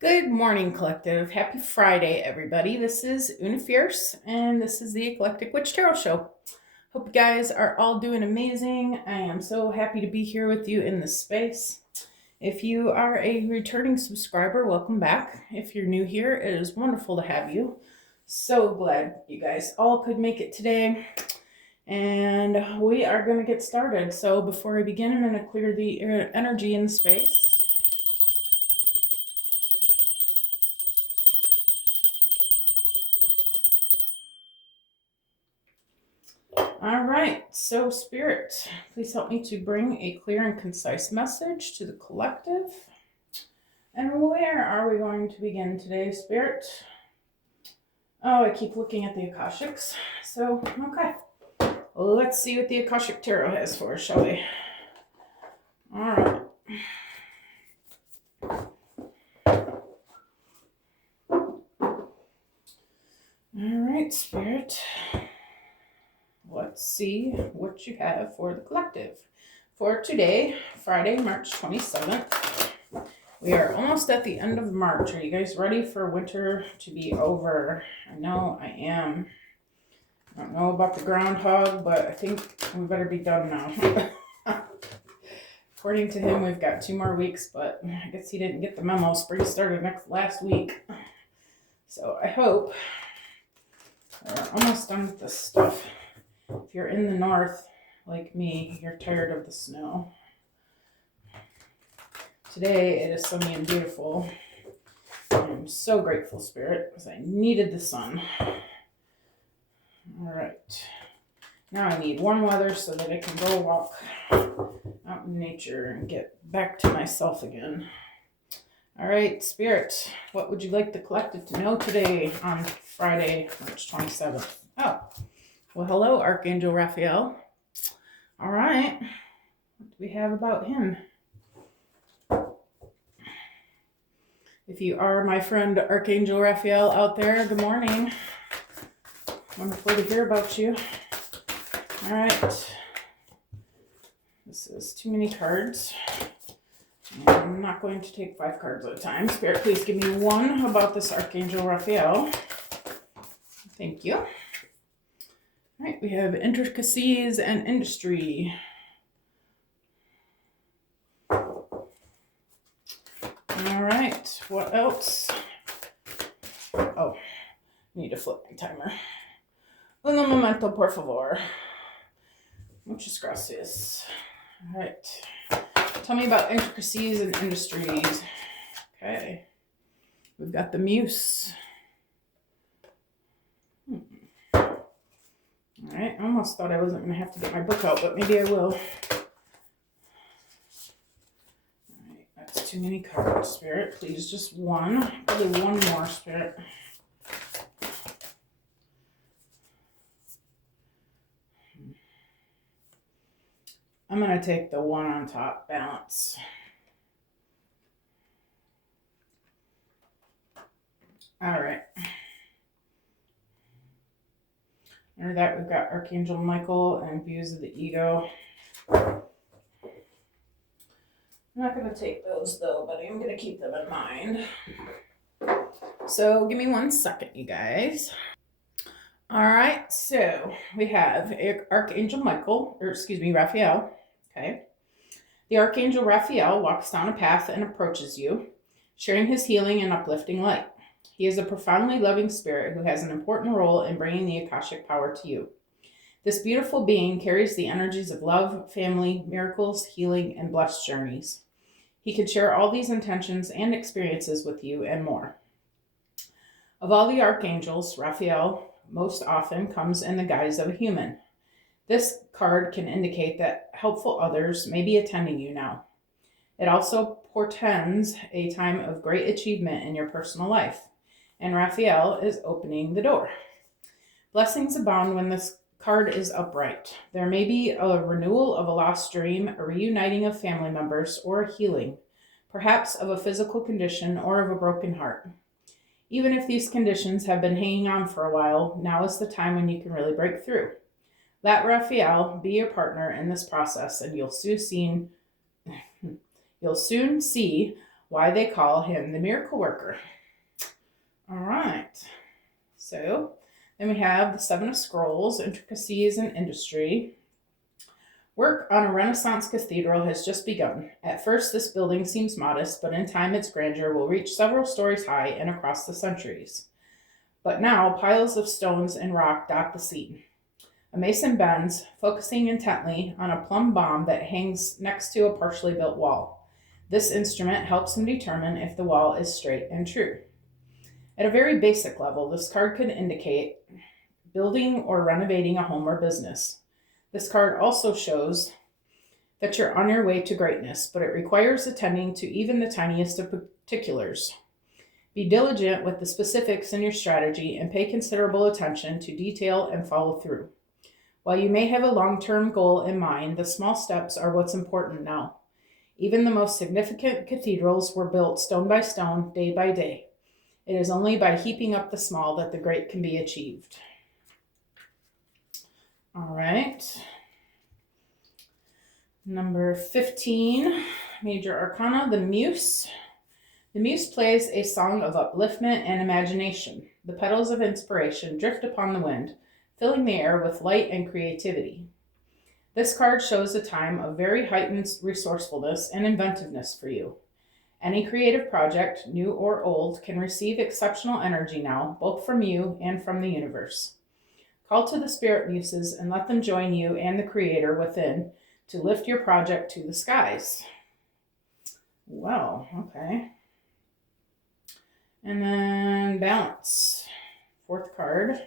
Good morning, Collective. Happy Friday, everybody. This is Una Fierce, and this is the Eclectic Witch Tarot Show. Hope you guys are all doing amazing. I am so happy to be here with you in this space. If you are a returning subscriber, welcome back. If you're new here, it is wonderful to have you. So glad you guys all could make it today. And we are going to get started. So before I begin, I'm going to clear the energy in the space. All right, so Spirit, please help me to bring a clear and concise message to the collective. And where are we going to begin today, Spirit? Oh, I keep looking at the Akashics. So, okay. Let's see what the Akashic Tarot has for us, shall we? All right. All right, Spirit. Let's see what you have for the collective. For today, Friday, March 27th, we are almost at the end of March. Are you guys ready for winter to be over? I know I am. I don't know about the groundhog, but I think we better be done now. According to him, we've got 2 more weeks, but I guess he didn't get the memo. Spring started last week. So I hope we're almost done with this stuff. If you're in the north, like me, you're tired of the snow. Today it is sunny and beautiful. I'm so grateful, Spirit, because I needed the sun. All right. Now I need warm weather so that I can go walk out in nature and get back to myself again. All right, Spirit, what would you like the collective to know today on Friday, March 27th? Oh, well, hello, Archangel Raphael. All right, what do we have about him? If you are my friend Archangel Raphael out there, good morning. Wonderful to hear about you. All right. This is too many cards. I'm not going to take 5 cards at a time. Spirit, please give me one about this Archangel Raphael. Thank you. All right, we have intricacies and industry. All right, what else? Oh, I need to flip my timer. Un momento, por favor. Muchas gracias. All right. Tell me about intricacies and industries. Okay. We've got the Muse. All right. I almost thought I wasn't going to have to get my book out, but maybe I will. All right. That's too many cards, Spirit. Please, just one. Probably one more, Spirit. I'm going to take the one on top, balance. All right. Under that, we've got Archangel Michael and Views of the Ego. I'm not going to take those, though, but I'm going to keep them in mind. So give me 1 second, you guys. All right, so we have Archangel Raphael. Okay. The Archangel Raphael walks down a path and approaches you, sharing his healing and uplifting light. He is a profoundly loving spirit who has an important role in bringing the Akashic power to you. This beautiful being carries the energies of love, family, miracles, healing, and blessed journeys. He could share all these intentions and experiences with you and more. Of all the archangels, Raphael most often comes in the guise of a human. This card can indicate that helpful others may be attending you now. It also portends a time of great achievement in your personal life, and Raphael is opening the door. Blessings abound when this card is upright. There may be a renewal of a lost dream, a reuniting of family members, or a healing, perhaps of a physical condition or of a broken heart. Even if these conditions have been hanging on for a while, now is the time when you can really break through. Let Raphael be your partner in this process, and you'll soon see why they call him the miracle worker. All right. So then we have the Seven of Scrolls, intricacies and industry. Work on a Renaissance cathedral has just begun. At first, this building seems modest, but in time its grandeur will reach several stories high and across the centuries. But now, piles of stones and rock dot the scene. A mason bends, focusing intently on a plumb bomb that hangs next to a partially built wall. This instrument helps him determine if the wall is straight and true. At a very basic level, this card could indicate building or renovating a home or business. This card also shows that you're on your way to greatness, but it requires attending to even the tiniest of particulars. Be diligent with the specifics in your strategy and pay considerable attention to detail and follow through. While you may have a long-term goal in mind, the small steps are what's important now. Even the most significant cathedrals were built stone by stone, day by day. It is only by heaping up the small that the great can be achieved. All right. Number 15, Major Arcana, the Muse. The Muse plays a song of upliftment and imagination. The petals of inspiration drift upon the wind, filling the air with light and creativity. This card shows a time of very heightened resourcefulness and inventiveness for you. Any creative project, new or old, can receive exceptional energy now, both from you and from the universe. Call to the spirit muses and let them join you and the creator within to lift your project to the skies. Well, okay. And then balance. Fourth card.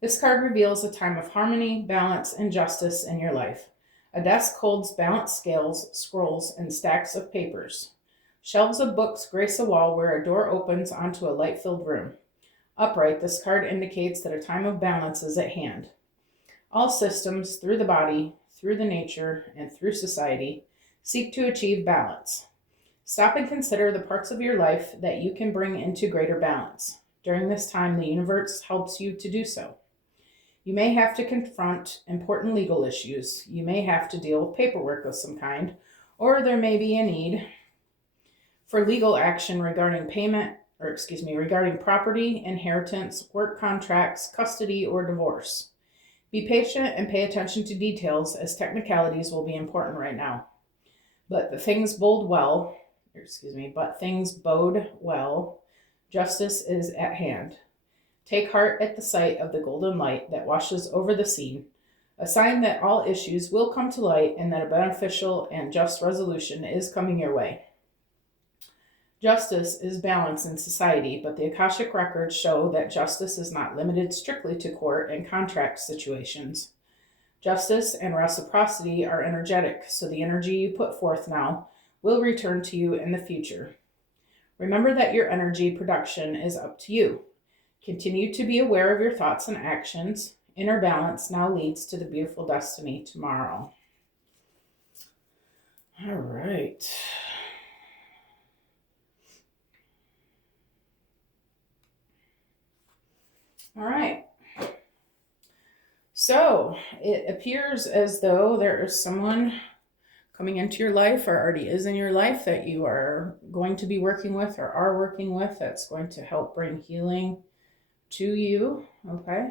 This card reveals a time of harmony, balance, and justice in your life. A desk holds balanced scales, scrolls, and stacks of papers. Shelves of books grace a wall where a door opens onto a light-filled room. Upright, this card indicates that a time of balance is at hand. All systems, through the body, through the nature, and through society, seek to achieve balance. Stop and consider the parts of your life that you can bring into greater balance. During this time, the universe helps you to do so. You may have to confront important legal issues. You may have to deal with paperwork of some kind, or there may be a need for legal action regarding regarding property, inheritance, work contracts, custody, or divorce. Be patient and pay attention to details, as technicalities will be important right now. But things bode well. Justice is at hand. Take heart at the sight of the golden light that washes over the scene, a sign that all issues will come to light and that a beneficial and just resolution is coming your way. Justice is balance in society, but the Akashic records show that justice is not limited strictly to court and contract situations. Justice and reciprocity are energetic, so the energy you put forth now will return to you in the future. Remember that your energy production is up to you. Continue to be aware of your thoughts and actions. Inner balance now leads to the beautiful destiny tomorrow. All right. All right. So it appears as though there is someone coming into your life or already is in your life that you are going to be working with or are working with that's going to help bring healing to you. Okay.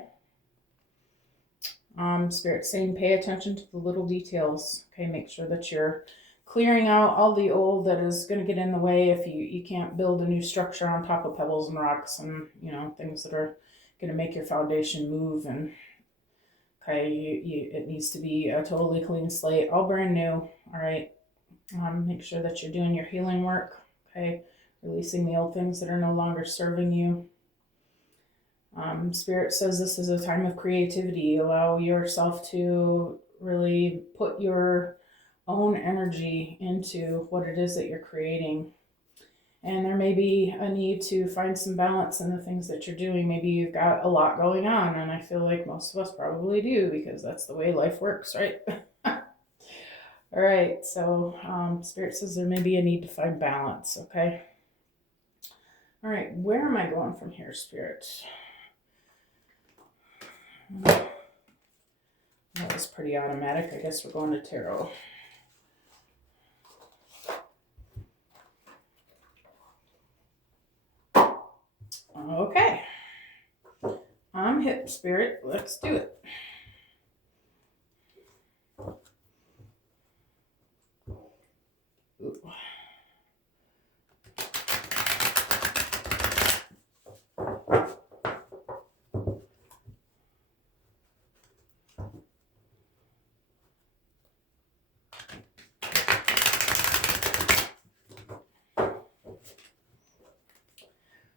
Spirit saying pay attention to the little details. Okay, make sure that you're clearing out all the old that is going to get in the way if you can't build a new structure on top of pebbles and rocks and things that are going to make your foundation move. And okay, it needs to be a totally clean slate, all brand new. All right. Make sure that you're doing your healing work. Okay, releasing the old things that are no longer serving you. Spirit says this is a time of creativity. Allow yourself to really put your own energy into what it is that you're creating. And there may be a need to find some balance in the things that you're doing. Maybe you've got a lot going on, and I feel like most of us probably do because that's the way life works, right? All right, so Spirit says there may be a need to find balance, okay? All right, where am I going from here, Spirit? That was pretty automatic. I guess we're going to tarot. Okay. I'm hip, Spirit. Let's do it. Ooh.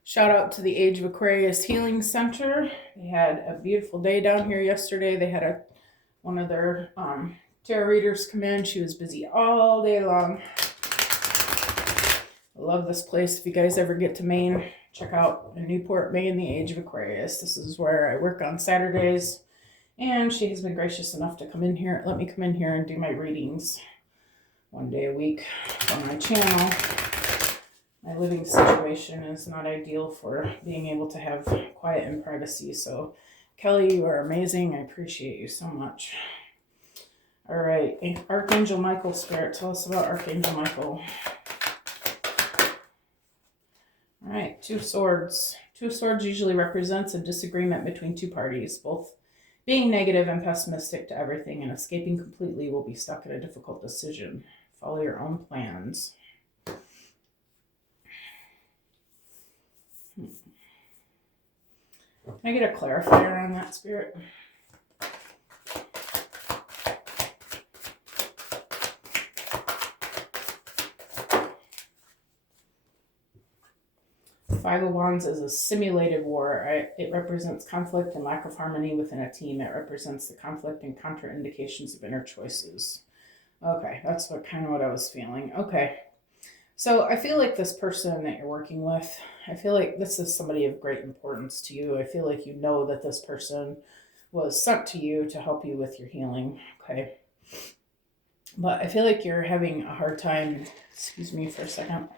Shout out to the Age of Aquarius Healing Center. They had a beautiful day down here yesterday. They had one of their tarot readers come in. She was busy all day long. I love this place. If you guys ever get to Maine, check out in Newport, Maine, the Age of Aquarius. This is where I work on Saturdays. And she has been gracious enough to come in here, let me come in here and do my readings one day a week on my channel. My living situation is not ideal for being able to have quiet and privacy. So, Kelly, you are amazing. I appreciate you so much. All right, Archangel Michael, Spirit, tell us about Archangel Michael. All right, 2 swords. 2 swords usually represents a disagreement between 2 parties, both being negative and pessimistic to everything, and escaping completely will be stuck in a difficult decision. Follow your own plans. Can I get a clarifier on that, Spirit? Five of Wands is a simulated war. It represents conflict and lack of harmony within a team. It represents the conflict and contraindications of inner choices. Okay, that's kind of what I was feeling. Okay. So I feel like this person that you're working with, I feel like this is somebody of great importance to you. I feel like you know that this person was sent to you to help you with your healing. Okay. But I feel like you're having a hard time, excuse me for a second.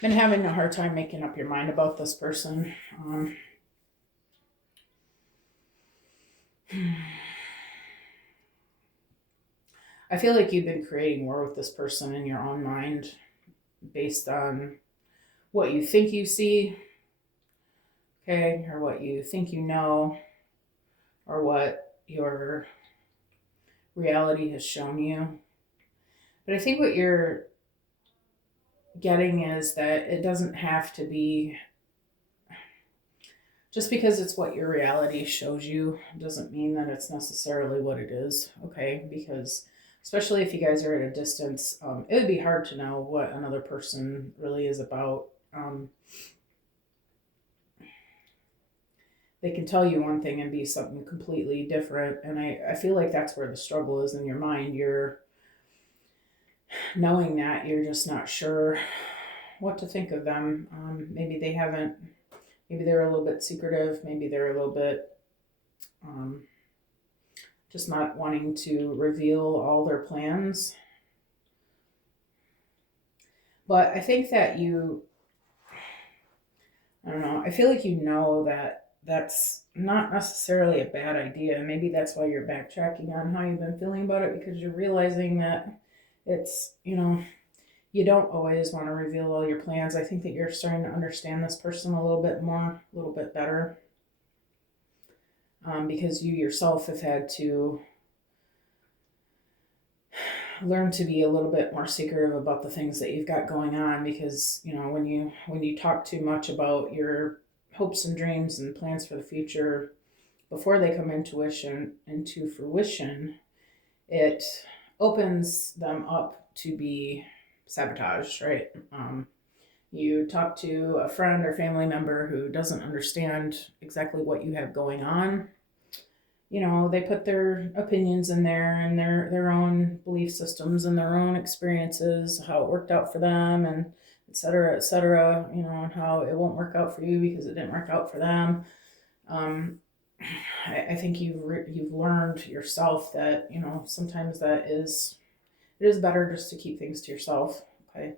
Been having a hard time making up your mind about this person. I feel like you've been creating war with this person in your own mind based on what you think you see, okay, or what you think you know, or what your reality has shown you. But I think what you're getting is that it doesn't have to be, just because it's what your reality shows you doesn't mean that it's necessarily what it is, okay? Because especially if you guys are at a distance, it would be hard to know what another person really is about. They can tell you one thing and be something completely different. And I feel like that's where the struggle is in your mind. You're knowing that you're just not sure what to think of them. Maybe they're a little bit secretive. Maybe they're a little bit just not wanting to reveal all their plans. But I think that I don't know, I feel like you know that that's not necessarily a bad idea. Maybe that's why you're backtracking on how you've been feeling about it, because you're realizing that it's, you don't always want to reveal all your plans. I think that you're starting to understand this person a little bit more, a little bit better, because you yourself have had to learn to be a little bit more secretive about the things that you've got going on, because when you talk too much about your hopes and dreams and plans for the future before they come into fruition, it opens them up to be sabotaged, right? You talk to a friend or family member who doesn't understand exactly what you have going on. They put their opinions in there and their own belief systems and their own experiences, how it worked out for them, and et cetera, and how it won't work out for you because it didn't work out for them. I think you've learned yourself that, sometimes it is better just to keep things to yourself, okay?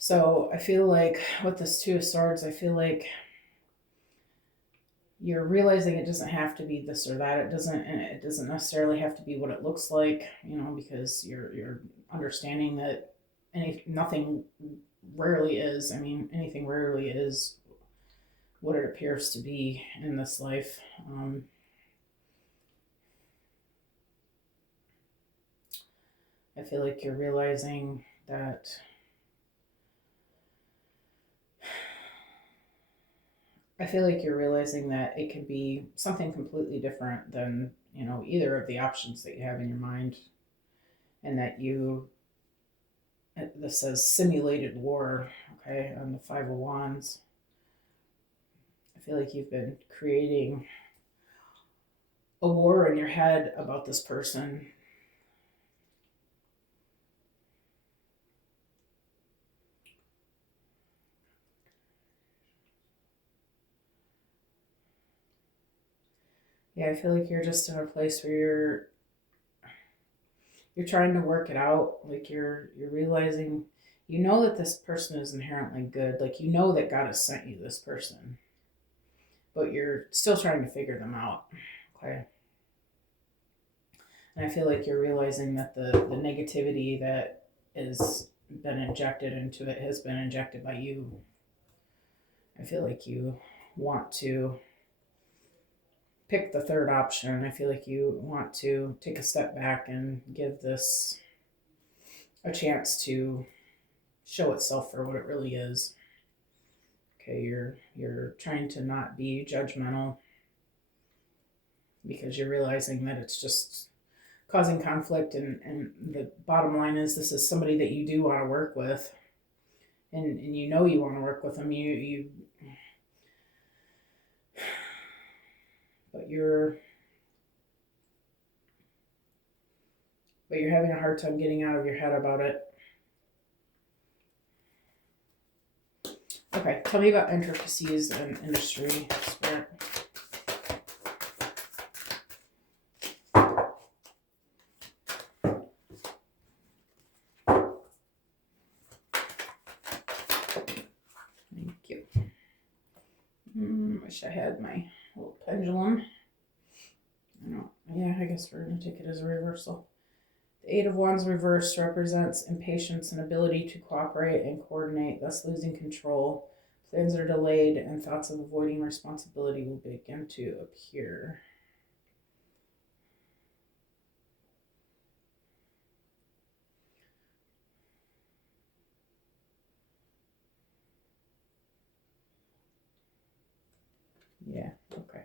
So I feel like with this 2 of Swords, I feel like you're realizing it doesn't have to be this or that. It doesn't necessarily have to be what it looks like, because you're understanding that nothing rarely is. I mean, anything rarely is what it appears to be in this life. I feel like you're realizing that it could be something completely different than, either of the options that you have in your mind, and that this says simulated war, okay, on the Five of Wands. I feel like you've been creating a war in your head about this person. Yeah, I feel like you're just in a place where you're trying to work it out. Like you're realizing, that this person is inherently good. Like that God has sent you this person, but you're still trying to figure them out. Okay. And I feel like you're realizing that the negativity that has been injected into it has been injected by you. I feel like you want to pick the third option. I feel like you want to take a step back and give this a chance to show itself for what it really is. Okay, you're trying to not be judgmental because you're realizing that it's just causing conflict, and the bottom line is this is somebody that you do want to work with, and you want to work with them. But you're having a hard time getting out of your head about it. Okay, tell me about intricacies in industry, Spirit. Thank you. Wish I had my little pendulum. I guess we're going to take it as a reversal. The Eight of Wands reversed represents impatience and ability to cooperate and coordinate, thus losing control. Plans are delayed and thoughts of avoiding responsibility will begin to appear. Yeah, okay.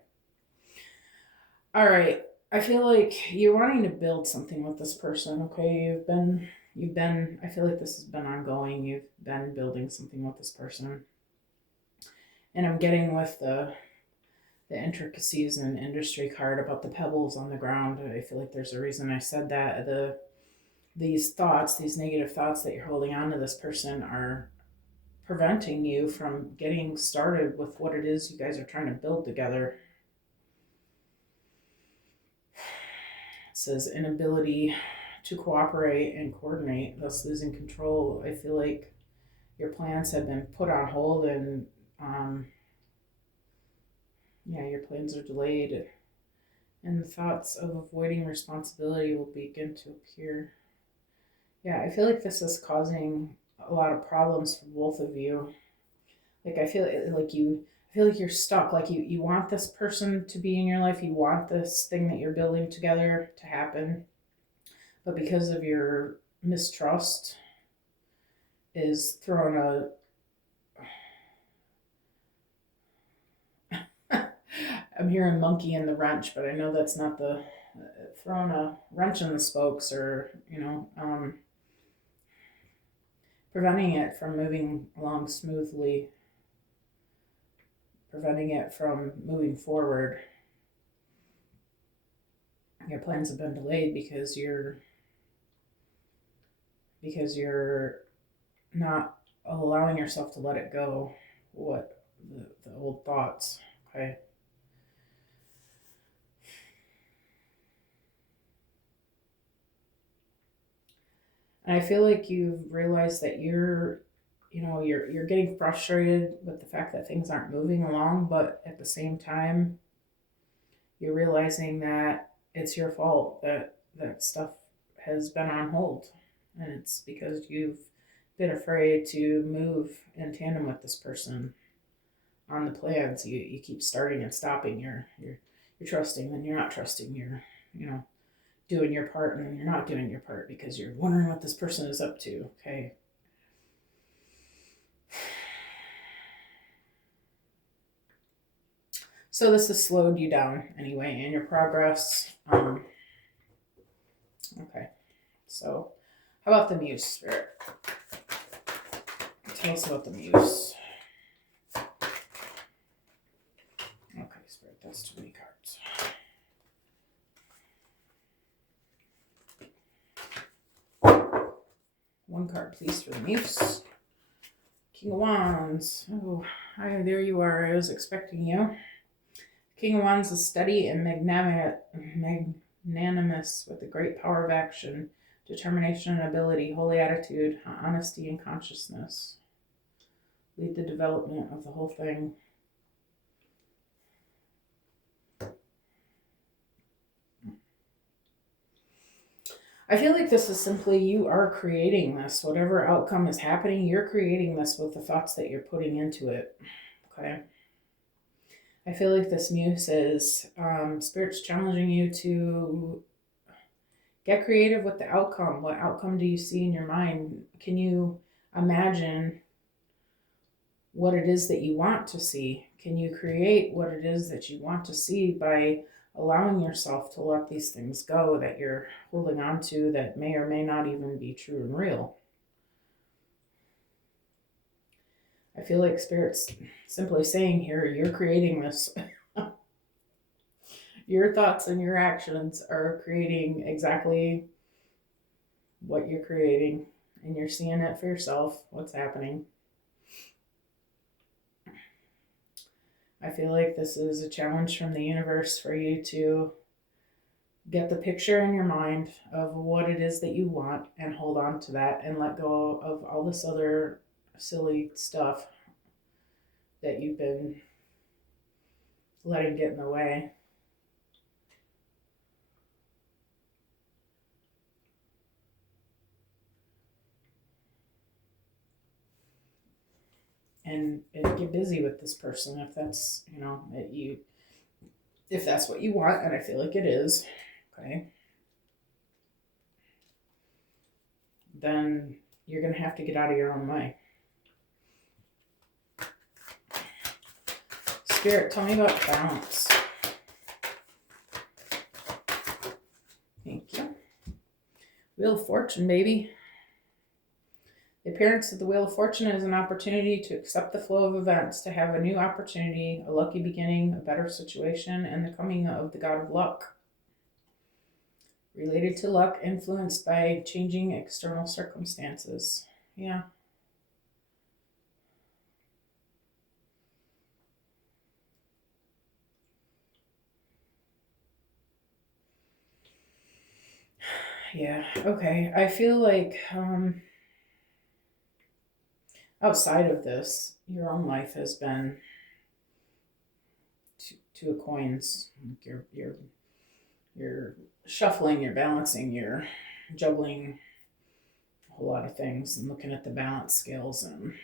All right. I feel like you're wanting to build something with this person, okay? I feel like this has been ongoing. You've been building something with this person. And I'm getting with the intricacies and industry card about the pebbles on the ground. I feel like there's a reason I said that. These negative thoughts that you're holding on to this person are preventing you from getting started with what it is you guys are trying to build together. It says inability to cooperate and coordinate, thus losing control. I feel like your plans have been put on hold, and your plans are delayed, and the thoughts of avoiding responsibility will begin to appear. Yeah, I feel like this is causing a lot of problems for both of you. Like I feel like you're stuck. Like you want this person to be in your life. You want this thing that you're building together to happen, but because of your mistrust, is throwing a I'm hearing monkey in the wrench, but I know that's not the throwing a wrench in the spokes, or preventing it from moving along smoothly, preventing it from moving forward. Your plans have been delayed because you're not allowing yourself to let it go. What the old thoughts, okay? And I feel like you've realized that you're getting frustrated with the fact that things aren't moving along, but at the same time, you're realizing that it's your fault that stuff has been on hold, and it's because you've been afraid to move in tandem with this person on the plans. You keep starting and stopping. You're trusting, then you're not trusting. You're, you know, doing your part, and then you're not doing your part because you're wondering what this person is up to. Okay. So this has slowed you down anyway in your progress. Okay. So how about the Muse, Spirit? Tell us about the Muse. Okay, Spirit, that's too many cards. One card, please, for the Muse. King of Wands. Oh, hi, there you are. I was expecting you. King of Wands is steady and magnanimous with a great power of action, determination and ability, holy attitude, honesty and consciousness. Lead the development of the whole thing. I feel like this is simply you are creating this. Whatever outcome is happening, you're creating this with the thoughts that you're putting into it. Okay. I feel like this Muse is Spirit's challenging you to get creative with the outcome. What outcome do you see in your mind? Can you imagine what it is that you want to see? Can you create what it is that you want to see by allowing yourself to let these things go that you're holding on to that may or may not even be true and real? I feel like Spirit's simply saying here, you're creating this. Your thoughts and your actions are creating exactly what you're creating, and you're seeing it for yourself, what's happening. I feel like this is a challenge from the universe for you to get the picture in your mind of what it is that you want and hold on to that and let go of all this other silly stuff that you've been letting get in the way. And get busy with this person if that's, if that's what you want, and I feel like it is, okay, then you're going to have to get out of your own way. Spirit, tell me about balance. Thank you. Wheel of Fortune, baby. The appearance of the Wheel of Fortune is an opportunity to accept the flow of events, to have a new opportunity, a lucky beginning, a better situation, and the coming of the God of Luck. Related to luck, influenced by changing external circumstances. Yeah. Yeah, okay. I feel like outside of this, your own life has been two of coins. You're shuffling, you're balancing, you're juggling a whole lot of things and looking at the balance scales, and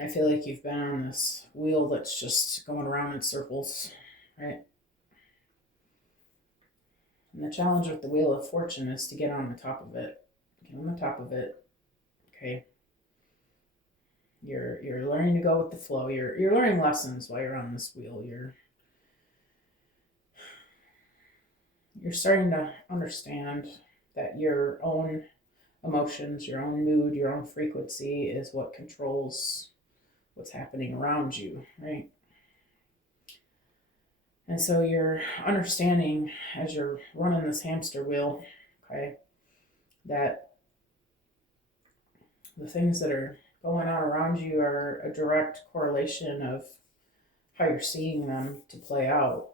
I feel like you've been on this wheel that's just going around in circles, right? And the challenge with the Wheel of Fortune is to get on the top of it. Get on the top of it, okay? You're learning to go with the flow. You're learning lessons while you're on this wheel. You're starting to understand that your own emotions, your own mood, your own frequency is what controls what's happening around you, right? And so you're understanding as you're running this hamster wheel, okay, that the things that are going on around you are a direct correlation of how you're seeing them to play out.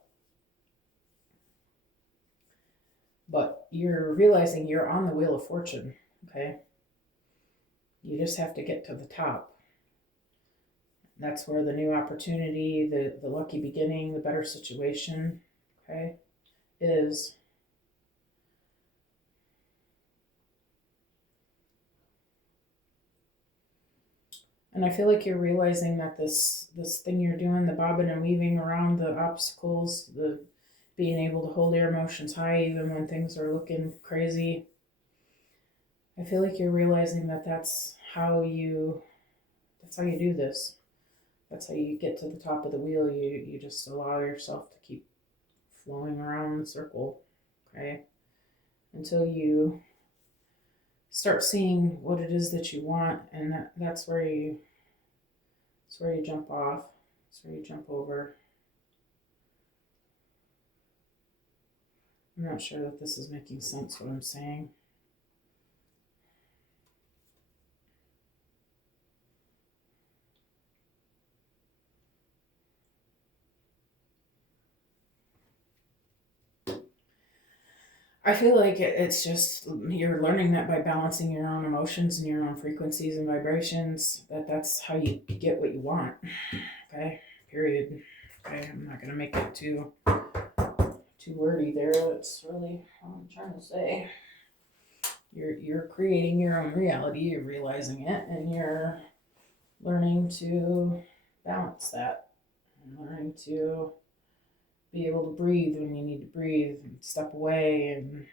But you're realizing you're on the Wheel of Fortune, okay? You just have to get to the top. That's where the new opportunity, the lucky beginning, the better situation, okay, is. And I feel like you're realizing that this thing you're doing, the bobbing and weaving around the obstacles, the being able to hold your emotions high even when things are looking crazy. I feel like you're realizing that that's how you do this. That's how you get to the top of the wheel. You just allow yourself to keep flowing around the circle, okay? Until you start seeing what it is that you want, and that's where you jump off. That's where you jump over. I'm not sure that this is making sense what I'm saying. I feel like it's just you're learning that by balancing your own emotions and your own frequencies and vibrations, that's how you get what you want. Okay, period. Okay, I'm not gonna make it too wordy there. That's really what I'm trying to say. You're creating your own reality. You're realizing it, and you're learning to balance that, and learning to be able to breathe when you need to breathe, and step away, and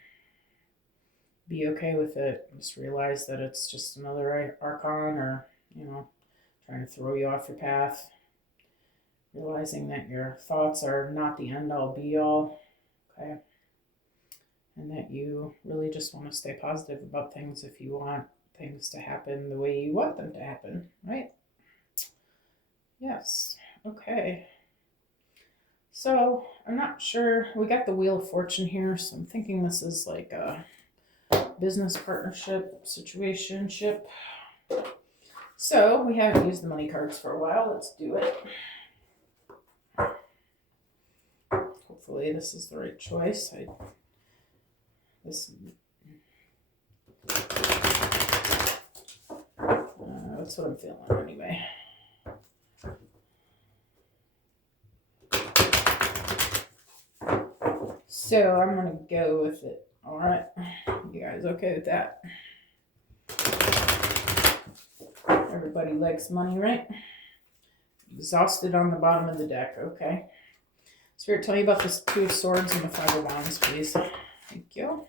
be okay with it. Just realize that it's just another archon, or trying to throw you off your path. Realizing that your thoughts are not the end all be all, okay? And that you really just want to stay positive about things if you want things to happen the way you want them to happen, right? Yes. Okay. So I'm not sure. We got the Wheel of Fortune here, so I'm thinking this is like a business partnership situationship. So we haven't used the money cards for a while. Let's do it. Hopefully this is the right choice. That's what I'm feeling anyway. So I'm gonna go with it. All right, you guys okay with that? Everybody likes money, right? Exhausted on the bottom of the deck. Okay. Spirit, tell me about this Two of Swords and the Five of Wands, please. Thank you.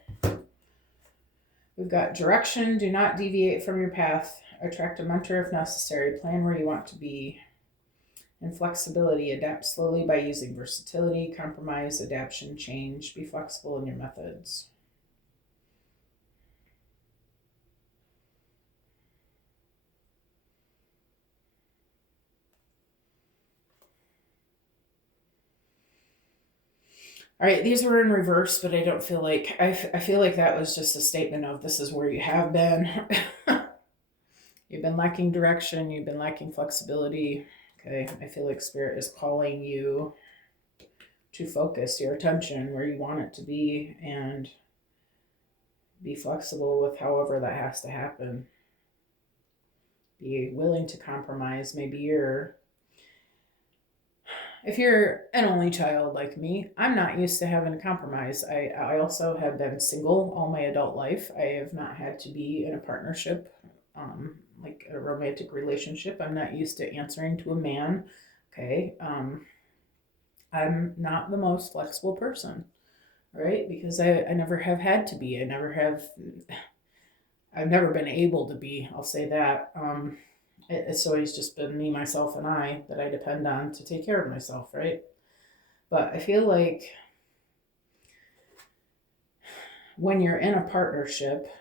We've got direction. Do not deviate from your path. Attract a mentor if necessary. Plan where you want to be. And flexibility. Adapt slowly by using versatility. Compromise, adaptation, change. Be flexible in your methods. All right, these were in reverse, but I don't feel like I feel like that was just a statement of this is where you have been. You've been lacking direction. You've been lacking flexibility. Okay, I feel like Spirit is calling you to focus your attention where you want it to be and be flexible with however that has to happen. Be willing to compromise. Maybe if you're an only child like me, I'm not used to having to compromise. I also have been single all my adult life. I have not had to be in a partnership, like a romantic relationship. I'm not used to answering to a man. Okay. I'm not the most flexible person, right? Because I never have had to be. I've never been able to be. I'll say that. It's always just been me, myself, and I that I depend on to take care of myself, right? But I feel like when you're in a partnership,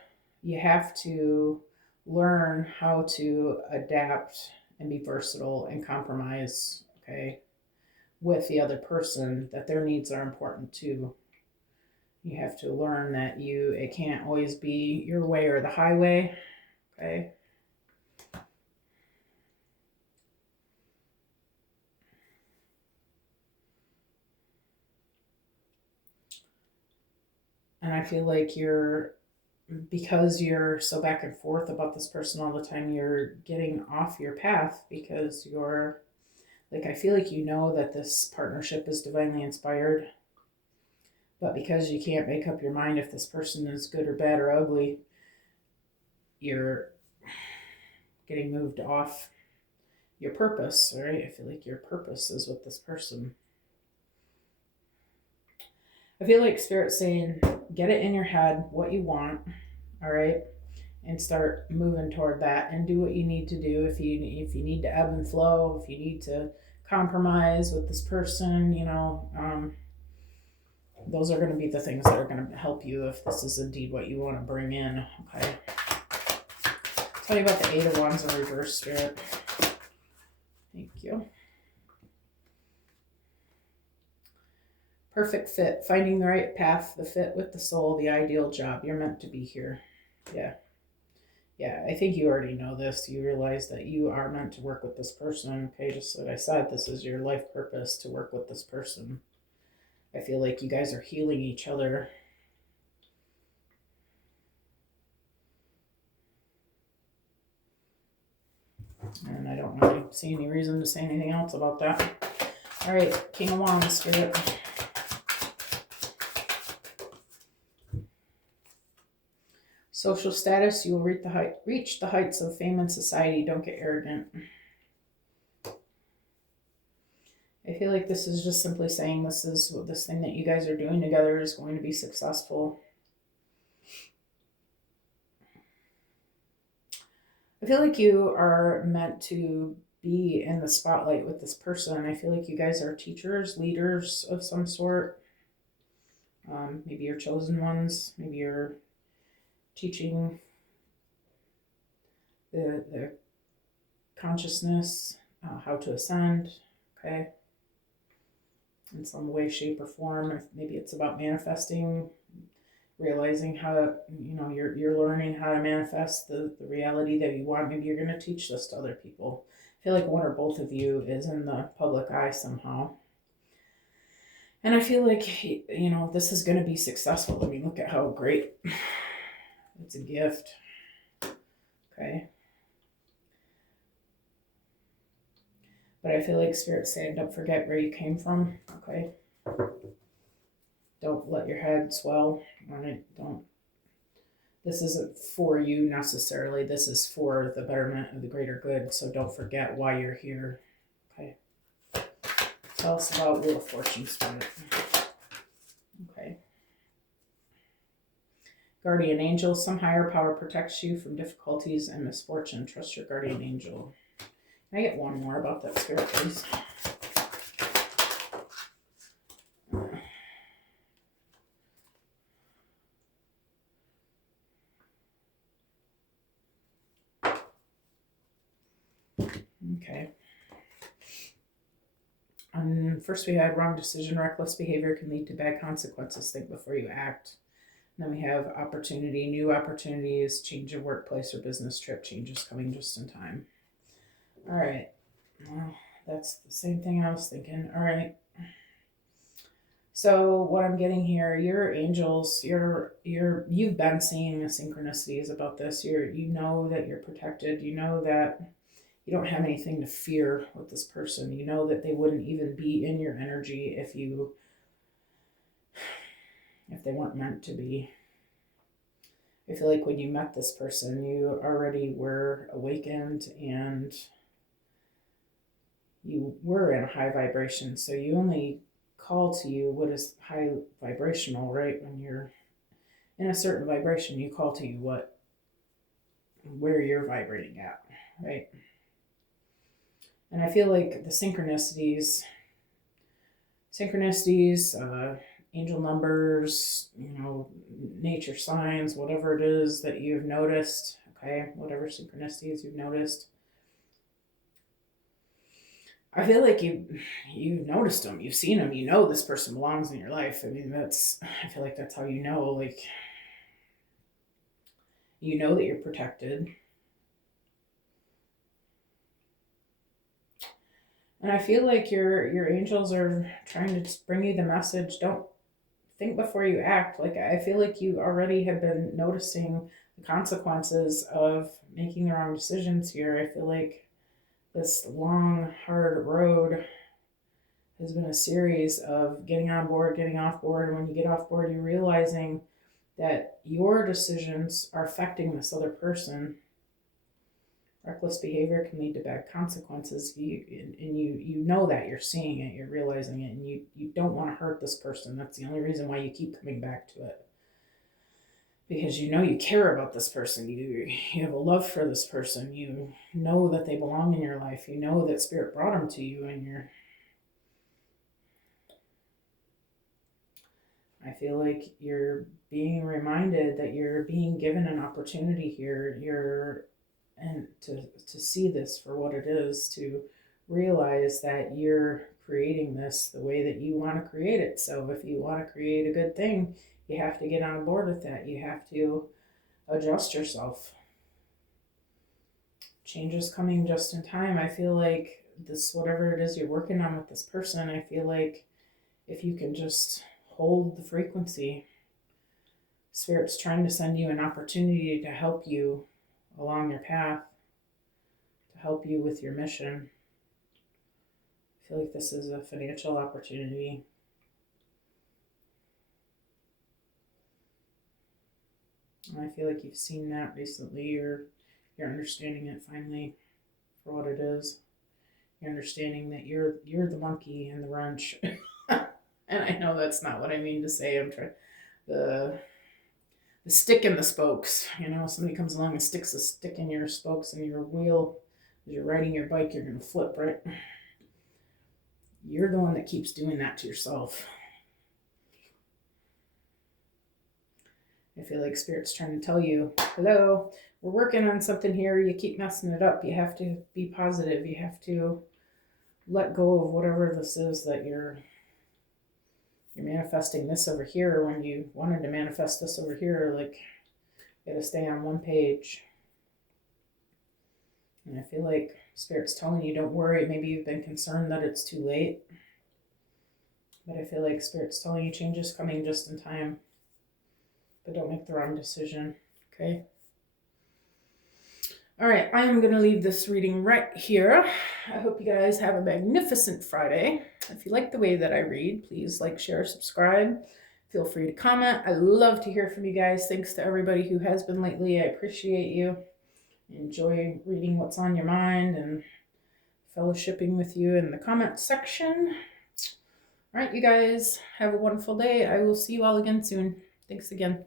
you have to learn how to adapt and be versatile and compromise, okay, with the other person, that their needs are important too. You have to learn that it can't always be your way or the highway, okay? And I feel like because you're so back and forth about this person all the time, you're getting off your path because I feel like you know that this partnership is divinely inspired, but because you can't make up your mind if this person is good or bad or ugly, you're getting moved off your purpose, right? I feel like your purpose is with this person. I feel like Spirit's saying, get it in your head what you want, all right, and start moving toward that, and do what you need to do. If you need to ebb and flow, if you need to compromise with this person, those are going to be the things that are going to help you if this is indeed what you want to bring in. Okay. Tell you about the Eight of Wands in reverse, Spirit. Thank you. Perfect fit. Finding the right path, the fit with the soul, the ideal job. You're meant to be here. Yeah. Yeah, I think you already know this. You realize that you are meant to work with this person. Okay, just like I said, this is your life purpose, to work with this person. I feel like you guys are healing each other. And I don't really see any reason to say anything else about that. All right, King of Wands, Spirit. Social status, you will reach the heights of fame and society. Don't get arrogant. I feel like this is just simply saying this thing that you guys are doing together is going to be successful. I feel like you are meant to be in the spotlight with this person. I feel like you guys are teachers, leaders of some sort. Maybe you're chosen ones. Maybe you're teaching the consciousness, how to ascend, okay, in some way, shape, or form. Maybe it's about manifesting, realizing how to, you're learning how to manifest the reality that you want. Maybe you're going to teach this to other people. I feel like one or both of you is in the public eye somehow. And I feel like, this is going to be successful. I mean, look at how great. It's a gift. Okay. But I feel like Spirit's saying, don't forget where you came from. Okay. Don't let your head swell. All right. This isn't for you necessarily. This is for the betterment of the greater good. So don't forget why you're here. Okay. Tell us about Wheel of Fortune, Spirit. Okay. Guardian angel. Some higher power protects you from difficulties and misfortune. Trust your guardian angel. Can I get one more about that, Spirit, please? Okay. First we had wrong decision. Reckless behavior can lead to bad consequences. Think before you act. And then we have opportunity. New opportunities. Change of workplace or business trip. Changes coming just in time. All right. Well, that's the same thing I was thinking. All right. So what I'm getting here, your angels, you've been seeing the synchronicities about this. You know that you're protected. You know that you don't have anything to fear with this person. You know that they wouldn't even be in your energy if they weren't meant to be. I feel like when you met this person, you already were awakened and you were in a high vibration. So you only call to you what is high vibrational, right? When you're in a certain vibration, you call to you where you're vibrating at, right? And I feel like the synchronicities, angel numbers, nature signs, whatever it is that you've noticed, okay, whatever synchronicities you've noticed, I feel like you've noticed them, you've seen them, this person belongs in your life. I mean, I feel like that's how like, that you're protected. And I feel like your angels are trying to just bring you the message. Don't think before you act. Like, I feel like you already have been noticing the consequences of making the wrong decisions here. I feel like this long, hard road has been a series of getting on board, getting off board. And when you get off board, you're realizing that your decisions are affecting this other person. Reckless behavior can lead to bad consequences. You know that, you're seeing it, you're realizing it, and you don't want to hurt this person. That's the only reason why you keep coming back to it. Because you know you care about this person. You have a love for this person. You know that they belong in your life. You know that Spirit brought them to you, and I feel like you're being reminded that you're being given an opportunity here. And to see this for what it is, to realize that you're creating this the way that you want to create it. So if you want to create a good thing, you have to get on board with that. You have to adjust yourself. Change is coming just in time. I feel like this, whatever it is you're working on with this person, I feel like if you can just hold the frequency, Spirit's trying to send you an opportunity to help you along your path, to help you with your mission. I feel like this is a financial opportunity. And I feel like you've seen that recently. You're understanding it finally for what it is. You're understanding that you're the monkey in the wrench. And I know that's not what I mean to say. I'm trying the stick in the spokes. You know, somebody comes along and sticks a stick in your spokes and your wheel. As you're riding your bike, you're gonna flip, right? You're the one that keeps doing that to yourself. I feel like Spirit's trying to tell you, hello, we're working on something here. You keep messing it up. You have to be positive. You have to let go of whatever this is that you're manifesting this over here when you wanted to manifest this over here. Like, you gotta stay on one page. And I feel like Spirit's telling you, don't worry. Maybe you've been concerned that it's too late. But I feel like Spirit's telling you change is coming just in time. But don't make the wrong decision, okay? All right, I am going to leave this reading right here. I hope you guys have a magnificent Friday. If you like the way that I read, please like, share, subscribe. Feel free to comment. I love to hear from you guys. Thanks to everybody who has been lately. I appreciate you. Enjoy reading what's on your mind and fellowshipping with you in the comment section. All right, you guys, have a wonderful day. I will see you all again soon. Thanks again.